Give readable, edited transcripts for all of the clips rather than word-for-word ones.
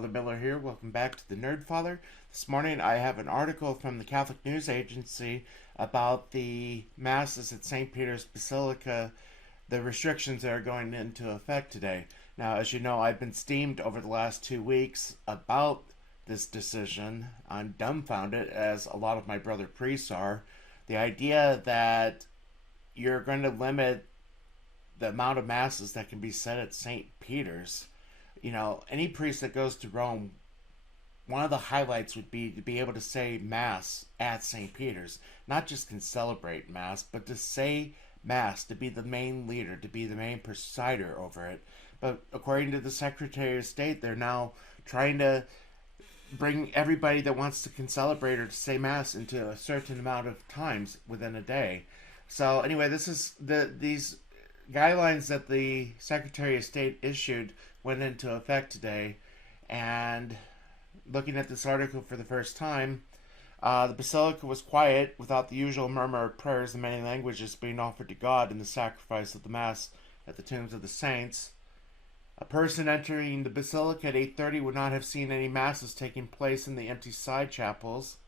Father Miller here. Welcome back to the Nerd Father. This morning I have an article from the Catholic News Agency about the masses at St. Peter's Basilica, the restrictions that are going into effect today. Now, as you know, I've been steamed over the last 2 weeks about this decision. I'm dumbfounded, as a lot of my brother priests are. The idea that you're going to limit the amount of masses that can be said at St. Peter's. You know, any priest that goes to Rome, one of the highlights would be to be able to say Mass at St. Peter's. Not just can celebrate Mass, but to say Mass, to be the main leader, to be the main presider over it. But according to the Secretary of State, they're now trying to bring everybody that wants to can celebrate or to say Mass into a certain amount of times within a day. So anyway, this is these guidelines that the Secretary of State issued went into effect today. And looking at this article for the first time, the Basilica was quiet without the usual murmur of prayers in many languages being offered to God in the sacrifice of the Mass at the tombs of the saints. A person entering the Basilica at 8:30 would not have seen any Masses taking place in the empty side chapels.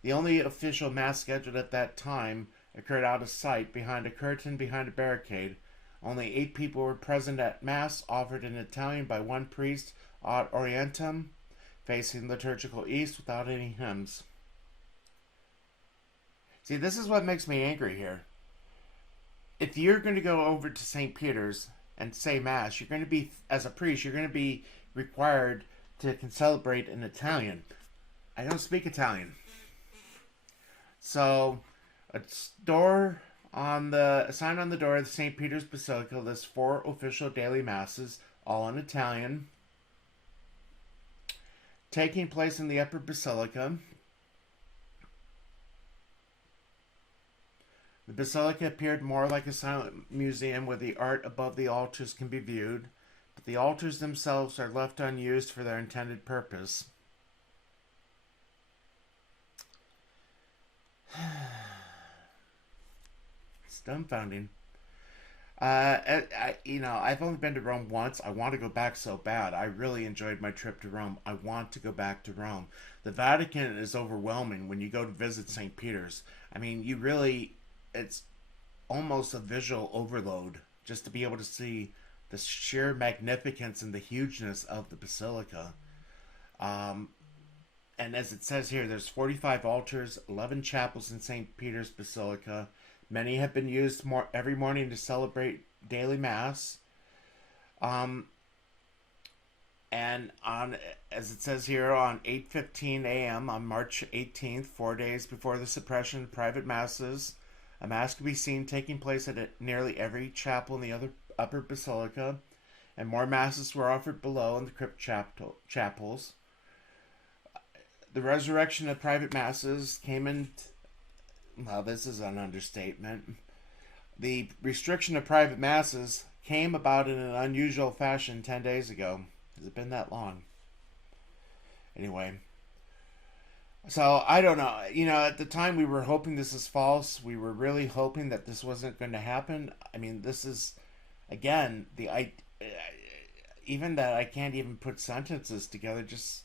The only official Mass scheduled at that time occurred out of sight, behind a curtain, behind a barricade. Only 8 people were present at Mass, offered in Italian by one priest, ad orientem, facing liturgical east, without any hymns. See, this is what makes me angry here. If you're going to go over to St. Peter's and say Mass, you're going to be, as a priest, you're going to be required to celebrate in Italian. I don't speak Italian. So, a sign on the door of the St. Peter's Basilica lists 4 official daily Masses, all in Italian, taking place in the Upper Basilica. The Basilica appeared more like a silent museum where the art above the altars can be viewed, but the altars themselves are left unused for their intended purpose. It's dumbfounding. I've only been to Rome once. I want to go back so bad. I really enjoyed my trip to Rome. I want to go back to Rome. The Vatican is overwhelming when you go to visit St. Peter's. I mean, it's almost a visual overload just to be able to see the sheer magnificence and the hugeness of the Basilica. And as it says here, there's 45 altars, 11 chapels in St. Peter's Basilica. Many have been used every morning to celebrate daily Mass. And as it says here, on 8:15 a.m. on March 18th, 4 days before the suppression of private Masses, a Mass could be seen taking place at nearly every chapel in the other upper Basilica, and more Masses were offered below in the crypt chapels. The resurrection of private Masses came in. Well, this is an understatement. The restriction of private Masses came about in an unusual fashion 10 days ago. Has it been that long? Anyway. So, I don't know. You know, at the time we were hoping this is false. We were really hoping that this wasn't going to happen. I mean, this is, again, even that I can't even put sentences together, just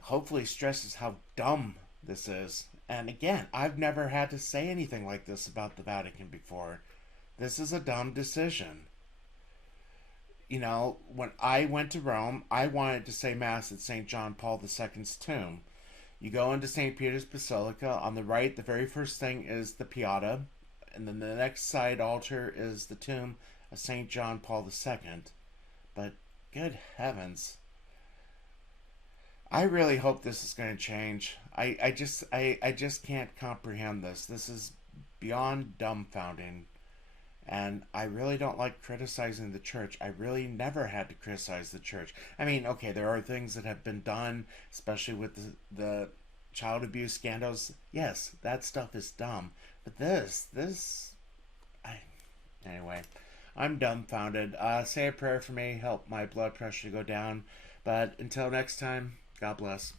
hopefully stresses how dumb this is. And again, I've never had to say anything like this about the Vatican before. This is a dumb decision. You know, when I went to Rome, I wanted to say Mass at St. John Paul II's tomb. You go into St. Peter's Basilica. On the right, the very first thing is the Pieta. And then the next side altar is the tomb of St. John Paul II. But, good heavens. I really hope this is going to change. I just can't comprehend this. This is beyond dumbfounding. And I really don't like criticizing the church. I really never had to criticize the church. I mean, okay, there are things that have been done, especially with the child abuse scandals. Yes, that stuff is dumb. But anyway, I'm dumbfounded. Say a prayer for me, help my blood pressure to go down. But until next time, God bless.